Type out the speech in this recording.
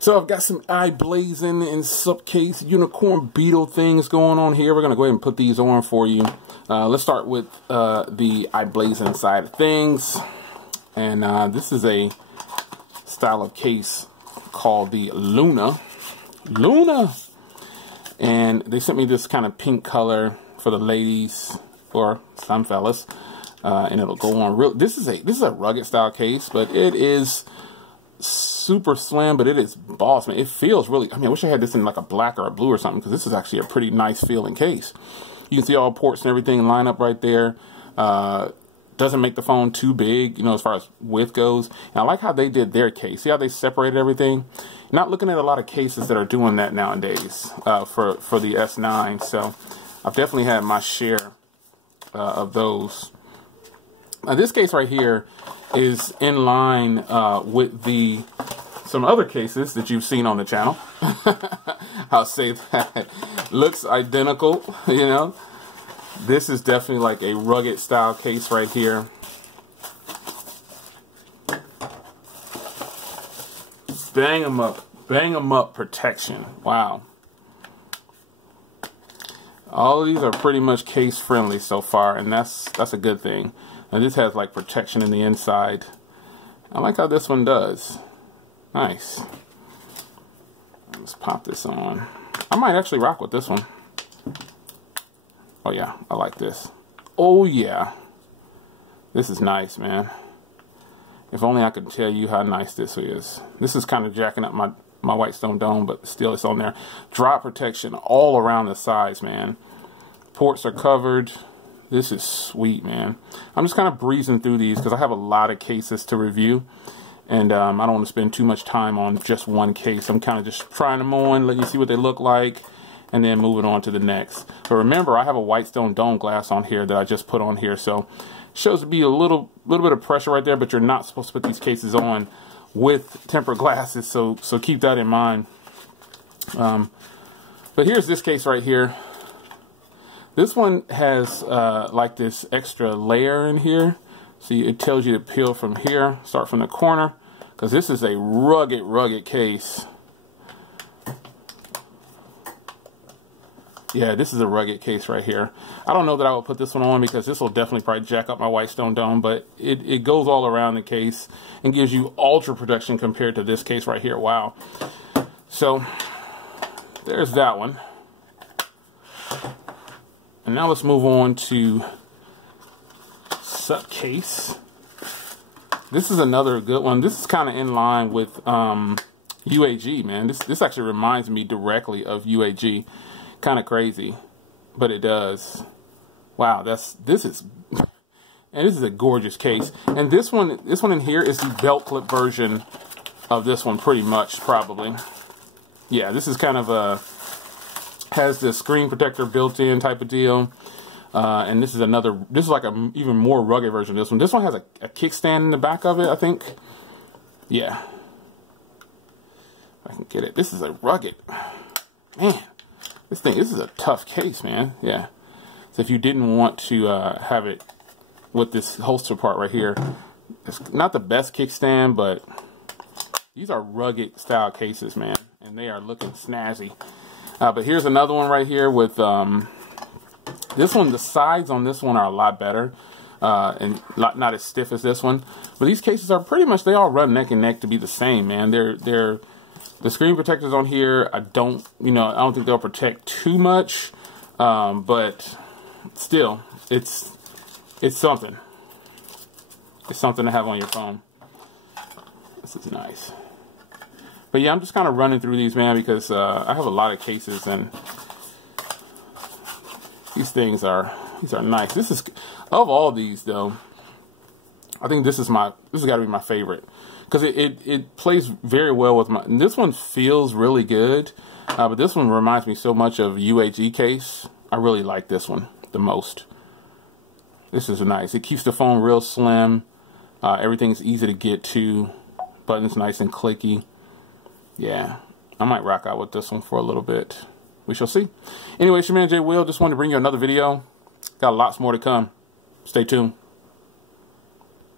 So I've got some i-blason and subcase unicorn Beetle things going on here. We're going to go ahead and put these on for you. Let's start with the i-blason side of things. And this is a style of case called the Luna. And they sent me this kind of pink color for the ladies or some fellas. And it'll go on real. This is a rugged style case, but it is super slim, but it is boss, man. It feels really, I mean, I wish I had this in like a black or a blue or something, because this is actually a pretty nice feeling case. You can see all ports and everything line up right there. Doesn't make the phone too big, you know, as far as width goes. And I like how they did their case. See how they separated everything? Not looking at a lot of cases that are doing that nowadays for the S9. So I've definitely had my share of those. Now this case right here is in line with some other cases that you've seen on the channel. I'll say that. Looks identical, you know. This is definitely like a rugged style case right here. Bang 'em up protection. Wow. All of these are pretty much case friendly so far, and that's a good thing. And this has like protection in the inside. I like how this one does. Nice. Let's pop this on. I might actually rock with this one. Oh yeah, I like this. Oh yeah. This is nice, man. If only I could tell you how nice this is. This is kind of jacking up my white stone dome, but still it's on there. Drop protection all around the sides, man. Ports are covered. This is sweet, man. I'm just kind of breezing through these because I have a lot of cases to review. And I don't want to spend too much time on just one case. I'm kind of just trying them on, letting you see what they look like, and then moving on to the next. But remember, I have a white stone dome glass on here that I just put on here. So it shows to be a little bit of pressure right there, but you're not supposed to put these cases on with tempered glasses. So keep that in mind. But here's this case right here. This one has like this extra layer in here. See, it tells you to peel from here, start from the corner, because this is a rugged case. Yeah, this is a rugged case right here. I don't know that I would put this one on because this will definitely probably jack up my white stone dome, but it goes all around the case and gives you ultra protection compared to this case right here. Wow. So there's that one. And now let's move on to subcase. This is another good one. This is kind of in line with UAG, man. This actually reminds me directly of UAG. Kind of crazy, but it does. Wow, this is a gorgeous case. And this one in here is the belt clip version of this one, pretty much, probably. Yeah, this is kind of has the screen protector built in type of deal. And this is like a even more rugged version of this one. This one has a kickstand in the back of it, I think. Yeah. If I can get it. This is a rugged, man. This is a tough case, man. Yeah. So if you didn't want to have it with this holster part right here, it's not the best kickstand, but these are rugged style cases, man. And they are looking snazzy. But here's another one right here with this one. The sides on this one are a lot better and not as stiff as this one. But these cases are pretty much, they all run neck and neck to be the same, man. The screen protectors on here, I don't think they'll protect too much, but still, it's something. It's something to have on your phone. This is nice. But yeah, I'm just kind of running through these, man, because I have a lot of cases, and these are nice. This is, of all these though, I think this has got to be my favorite. Because it plays very well with my... And this one feels really good. But this one reminds me so much of UAG case. I really like this one the most. This is nice. It keeps the phone real slim. Everything's easy to get to. Buttons nice and clicky. Yeah. I might rock out with this one for a little bit. We shall see. Anyway, it's your man Jay Will. Just wanted to bring you another video. Got lots more to come. Stay tuned.